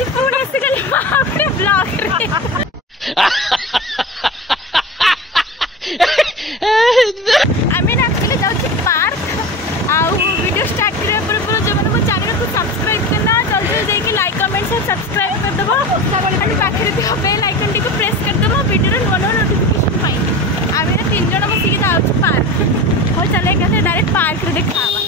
जाउची पुणे से गली आपरे ब्लॉग रे आमे एक्चुअली जाउची पार्क आ वीडियो स्टार्ट करे पूरा जो माने को चैनल को सब्सक्राइब करना जल्दी जाके लाइक कमेंट और सब्सक्राइब कर दबो और पाखरे भी बेल आइकन टी को प्रेस कर दबो वीडियो रे नोनो नोटिफिकेशन पाई आमे 3 जण बसी के जाउची पार्क हो चले के डायरेक्ट पार्क रे देखावा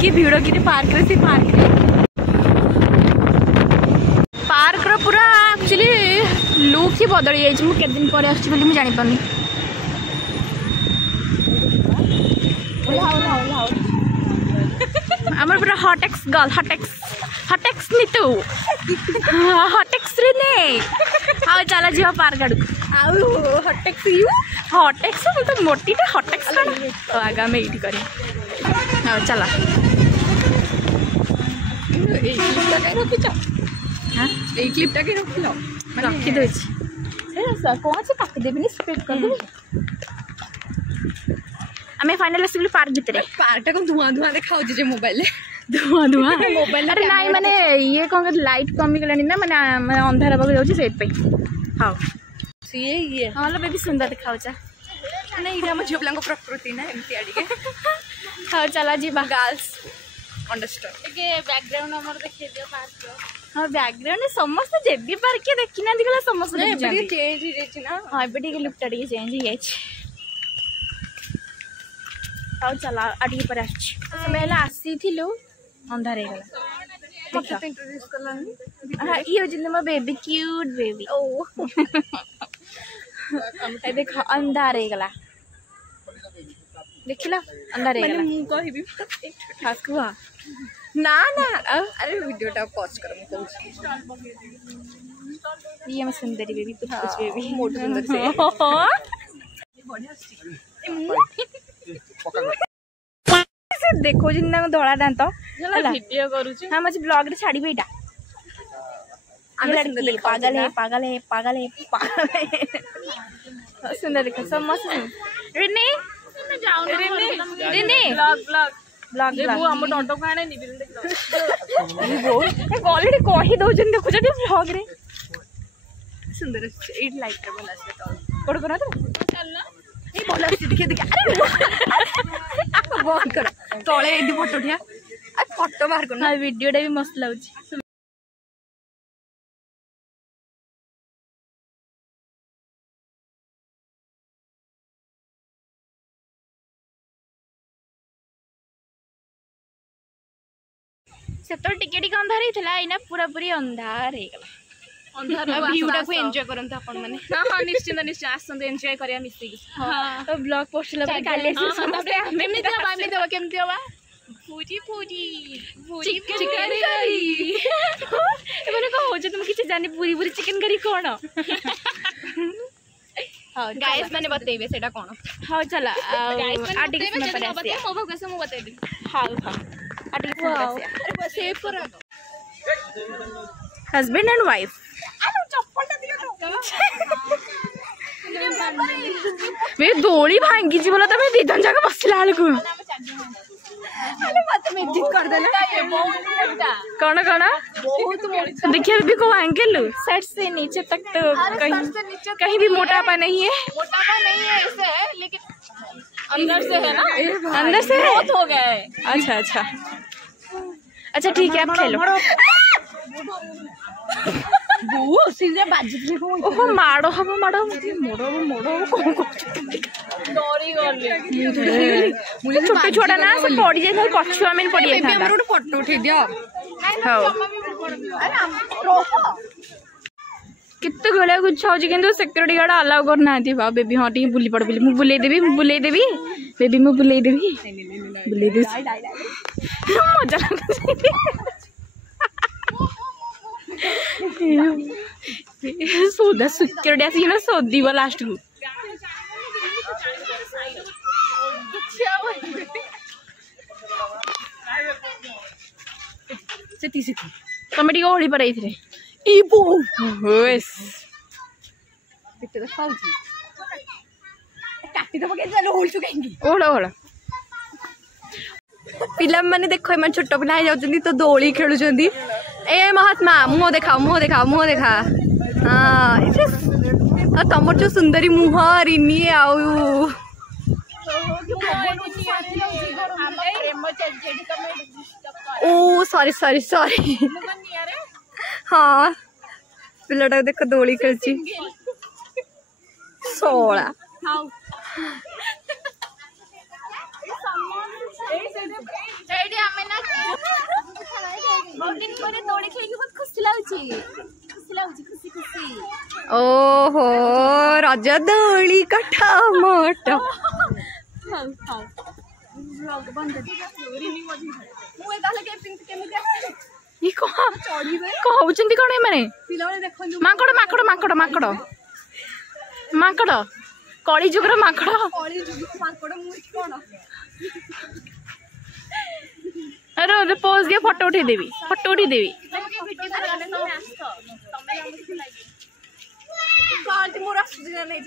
कि भीड़गिरी पार्क रे पार्क रो पूरा एक्चुअली लुक ही बदल जाइए मुझे दिन पर आसनी जानी पानी आमर पूरा हॉटेक्स गर्ल हॉटेक्स नीतू हॉटेक्स रे ने आओ चला जीवा पार्क आड़ आउ हॉटेक्स यू हॉटेक्स तो मोटीटा हॉटेक्स तो आगा में एठी करी हाँ चला क्लिपटा के रखी दे कौन से काटी देबी स्प्रेड कर देबी हमें फाइनल आसिबली पार्क भीतर पार्कटा को धुआं धुआं देखाउ जे मोबाइल धुआं धुआं मोबाइल अरे नाइ माने ये कोन लाइट कमी गलानी ना माने अंधार बाग जाउची सेत पे हां ये हां लो बेबी सुंदर देखाउ जा नहीं इरा म झोपला को प्रकृति ना एमती आडी के हां चला जी गर्ल्स अंडरस्टैंड के बैकग्राउंड हमर देखि दियो पार्क रो हां बैकग्राउंड समस्त जेबी पार्क के देखिना दिखला समस्त देखि चेंज ही रेछि ना हां बेटी के लुकटा डी चेंज ही आछि हां चला आडी पर आछि समय आसी थिलु अंधार हे गला मत इंट्रोड्यूस करलानी हां ये जिंदे म बेबी क्यूट बेबी ओ ए देख अंधार हे गला देखिला अंदर है मैंने मुंह कहबी खास कुआ ना ना अरे वीडियो टा पॉज कर मैं कहूं ये मैं सुंदरी बेबी कुछ बेबी मोट सुंदर से से देखो जिन्ना धोला दांत वीडियो करू छी हां मजे ब्लॉग रे छाड़ी बेटा लड़की पागल है पागल है पागल है पागल है सुंदर देखो सब मस्त रिनी ऑलरेडी कही दौन देखुच ब्लॉग रे सुंदर लाइट कोड़ कर बंद कर तले फोटो उठिया फोटो बाहर कर वीडियो भी मस्त लगुच टिके टिके अंधार होता है पूरा पूरी अंधार हो गला व्यूटा को एंजॉय करंत अपन माने हां निश्चित निश्चित आसंत एंजॉय करिया मिस्ती हां तो ब्लॉग पोस्ट ला काले से हमें में देवा केमती होबा पूजी पूजी पूजी चिकन करी एबने को हो जे तुम किछ जानि पूरी पूरी चिकन करी कोन हां गाइस माने बतेबे सेटा कोन हां चला आडी में पर आसिया मोबा कैसे मो बतेबी हां हां हस्बैंड एंड वाइफ वे दोली भांगी जी बोला तमे दीदन जगह बसला हाल को अरे मत में इज्जत कर देना कौन कौन बहुत देखिए अभी को एंगल साइड से नीचे तक तो कहीं भी मोटापा नहीं है ऐसे लेकिन अंदर से है ना अंदर से बहुत हो गया है अच्छा अच्छा अच्छा ठीक है आप खेलो वो सीधे बाजी ओहो माड़ो हबो माड़ो मोड़ो मोड़ो कोन को डोरी गले मुझे छोटे छोटा ना से पड़ी जाय कछुआ में पड़ी जाय था हमर फोटो उठे दियो हां अरे कितने गले गुच्छा हो किंतु सिक्योरिटी गार्ड अलाउ करना बा बेबी हाँ टी बुली पड़ बोली बुले देवी बेबी मु बुले देवी मजा सोदा सिक्योरिटी आसी ना सोदी बा लास्ट को से तीसी कमेडी ओली पर आई थे इबो होस पेट देखाउची काटी दब के चलो होलछु कहीं ओड़ ओड़ पिला माने देखो एम छोट पिला हो जाउछन्ती तो दोली खेलुछन्ती ए महात्मा मुह देखा हाँ तमर जो सुंदरी मुह रिनी आउ ओ सॉरी सॉरी सॉरी हाँ पिलाटा देख दोली खेलची सोला ओहो रज दोली कठा मोट कहउछन्ती कोन माने माकड़ माकड़ माकड़ माकड़ माकड़ कली जुगर माकड़ अरे पोज दिया फोटो उठे देवी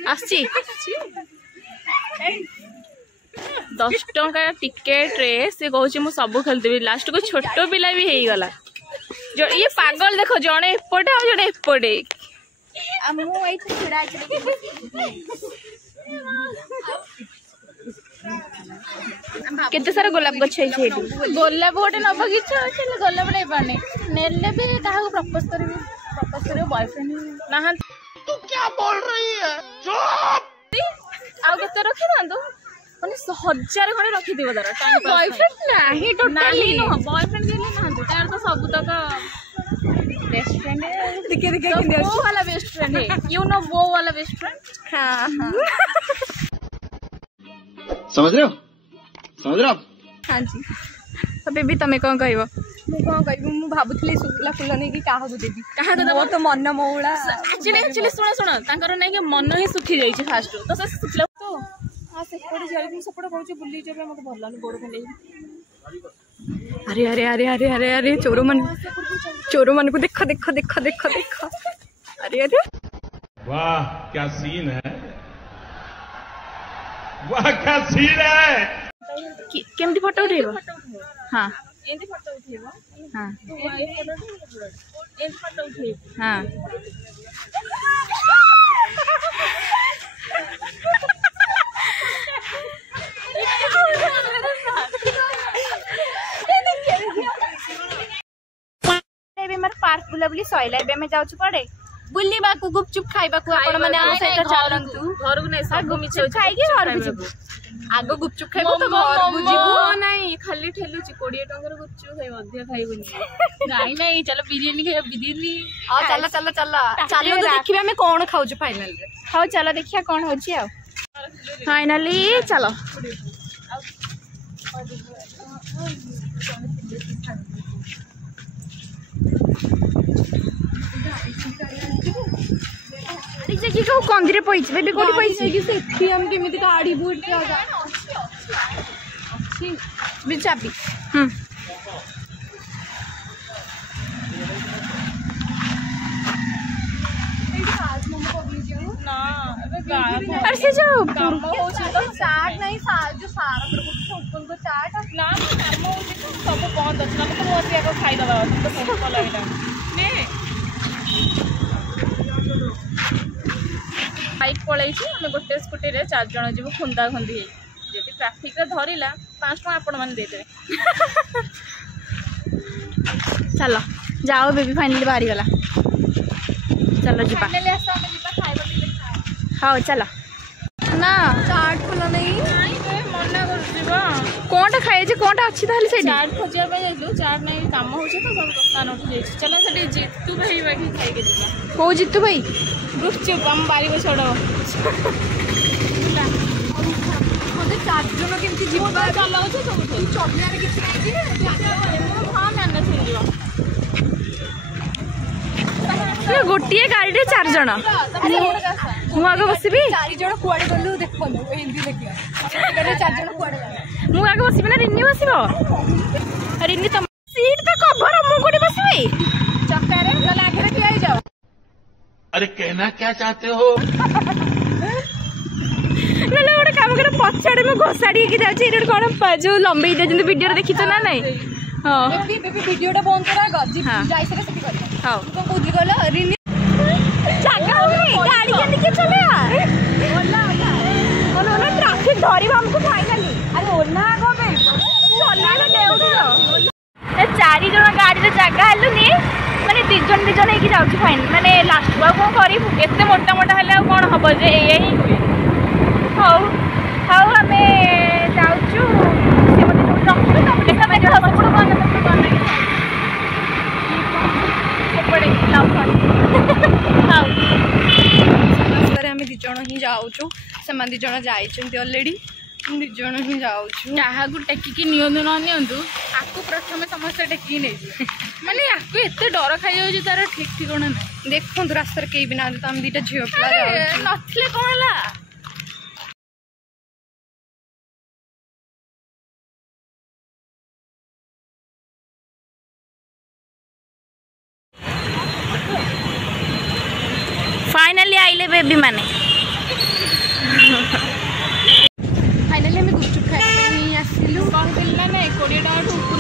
आसी 10 टंका टिकेट रे से कहूँ मु सब खेलदेवी लास्ट को छोट पिला भी हो गला जो ये पागल देखो जड़े एपटे आ जड़े एपटे केते सारा गोलाप गछ है गोलाप गोटे न बगीचा अच्छे गोलाप नहीं पाने नेले भी कहा प्रपोज कर बॉयफ्रेंड ना तू क्या बोल रही है आउ के रखी ना माने 1000 खड़े रखी दिबो दरा टाइम पास बॉयफ्रेंड नाही टोटली नो बॉयफ्रेंड गेले ना तार तो सब तक बेस्ट फ्रेंड है दिखे वो वाला बेस्ट फ्रेंड है यू नो वो वाला बेस्ट फ्रेंड हां समझ रहे हो हाँ जी तो बेबी तमें कौन कह मु भावुली शुक्ला फुल नहीं कि क्या देवी क्या तो मन मौला एक्चुअली शुण शुण नहीं कि मन ही सुखी जाइए फास्ट तो से शुक्ला तो हाँ सेपटे जाए सेपटे कौन बुली जाए मत भल लानी गोड़ खेल अरे अरे अरे अरे अरे अरे चोर मन को देख देख देख देख देख अरे अरे वाह क्या सीन है वाह क्या सीन है केमती फोटो उठेब हाँ हाँ हाँ पार्क बुलाबुली सैला एबे जाऊँ पड़े बुलवा को गुपचुप खाइबा को आपण माने हम सहित चलंतु घर को नहीं सब गुपचुप खाइके घर को जीवु आगो गुपचुप खाइबो तो घर को जीवु नहीं खाली ठेलु ची 20 टंकर गुपचुप खाइ मध्य खाइबुनी नहीं नहीं चलो बिरयानी खाइ बिरयानी हां चलो चलो चलो चलो तो देखिबा में कोन खाउ छ फाइनल रे हां चलो देखिया कोन होची आ फाइनली चलो कंदरे पैसे बेबी कोठी पैसे कि सेठी हम केमिति गाड़ी बूट के आगा अच्छी बिचाबी ना अरे से जो काम होची तो चाट नहीं साल जो सारा पर कुछ को चाट ना काम होची तो सब बंद अछि ना तो मोसी को खाई दबा तो सब को लागला ने बाइक पलैछि हमें गोटे स्कूटी रे 4 जण जीव खुंदा खुंदी जेति ट्रैफिक रे धरिला 5 टका आपण माने दे दे चलो जाओ बेबी फाइनली बाहरी गला चलो जीपा फाइनली आसा हम जीपा खाइबा भी हां चलो ना चाट खोला नहीं मना कर जीवा कोनटा खाए जे कोनटा अछि ताली से चाट खोजिया पे जाइलो चाट नहीं काम होछि तो सब दुकान उठ जाइछि चलो सेठी जितू भाई बाकी खाइ के जीवा को जितू भाई गुपचुप हम बारी को छोड़ो मते 4 जन केमती जीवा चला होछि सब चढ़िया रे किछ नाही जी हां ना ना छिलियो ये गोटिए गाड़ी रे 4 जन मु आगे बसबी 4 जन कुआडे गलु देखो हिंदी देखियो 4 जन कुआडे मु आगे बसबी ना रिन्नी बसबो रिन्नी त सीट पे कवर मु कोडी बसबी चक्का रे गला आगे ठिया जाओ अरे कहना क्या चाहते हो? ना गोटे काम कर पछाड़े मैं घोषाड़ी जाऊँ कौन जो लंबी जाए वीडियो देखी ना ना हाँ वीडियोटा बंद करा गाड़ी ट्राफिक धरवा हमको फाइनाली अरे ओला चार जन गाड़ी जगह हेलुनि माने दिजन होगी जाऊँ फाइन माने लास्ट को कौन करूँ एत मोटा मोटा हेल्ले कौन हम जे ये ही हुए हौ हौ आम जाऊँ सी मत आम दिज ही जाऊँ से दिज जाइए अलरेडी दिज ही जाऊँ क्या टेकिकी नियंतु न नियंतु आपको प्रथम समस्त टेकिकी नहीं माने आपको एत डर खाई तार ठीक ठिकाना ना देखो रास्ता कई भी ना तो आम दीटा झील पिला नथिले कौन है फाइनली आइले बेबी माने फाइनली आम गुपचुप खाई आसलु कौन कहला ना 20 टका ऊपर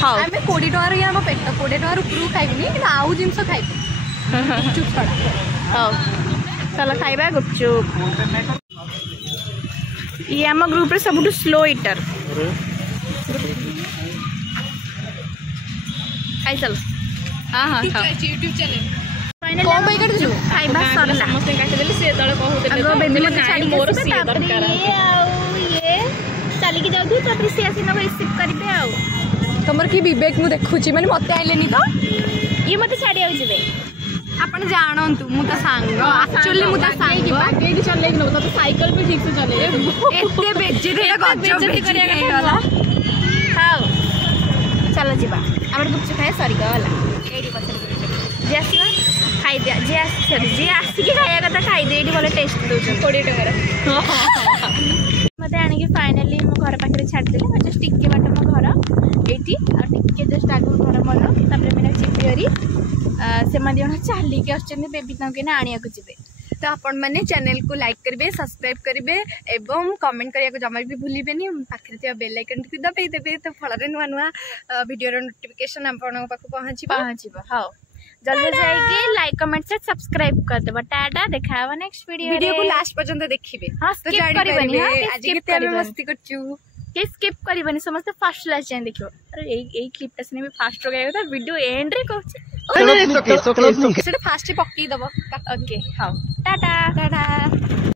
हाँ आम 20 टकर ही आम पेट 20 टकर उपरू खाइबुनी कि आउ जिनस खाइबु गुपचुप छड़ा हाँ चलो खाइबा गुपचुप ये आम ग्रुप रे सबुठु स्लो ईटर खाई चल हाँ हाँ यूट्यूब चैनल कौन भाई कर खाइबा सरला समस्त काटी देले से तळे कहउते अगो बेबी मते छाडी मोर से दरकार ये चली के जाउ तब से आसी न रिसीव करबे आउ तुमर की विवेक मु देखुची माने मते आइलेनी तो ये मते छाडी आउ जिवे आपण जानंतु मु तो सांग एक्चुअली मु तो सांग बाकी चले न तो साइकिल पे ठीक से चले एते बेज्जे रे गजब बेज्जे हेला हाउ चलो जीवा हमर गुपचुप खाए सरी गला 80% जे आसीबा खाई दिया जे आसिक खाया कथा खाई दे भले टेस्ट दौर 20 टकर मत आनिक फाइनाली मो घर पाखे छाड़देले जस्ट टिके बाट मो घर ये टिके जस्ट आग घर मोर मेरा चिपियरी से जन चलिक आसुच्च बेबी तक आने को जी तो आपण मैंने चैनल को लाइक करेंगे सब्सक्राइब करेंगे एवं कमेंट करने को जमा भी भूलें पाखे बेल आइकन को दबाई देवे तो फल नुआ नुआ वीडियो नोटिफिकेशन आपण पहुँच हाँ जल्दी जाइए लाइक कमेंट से सब्सक्राइब कर देबा टाटा देखा नेक्स्ट वीडियो को लास्ट पर्यंत देखिए हां स्किप करबनी हां आज केते मस्ती करचू के स्किप करबनी समस्त फास्ट लास्ट जाए देखियो अरे एई क्लिपटा सिने में फास्ट हो गया था वीडियो एंड रे कहछ सेटा फास्ट पक्की दबो ओके हां टाटा टाटा।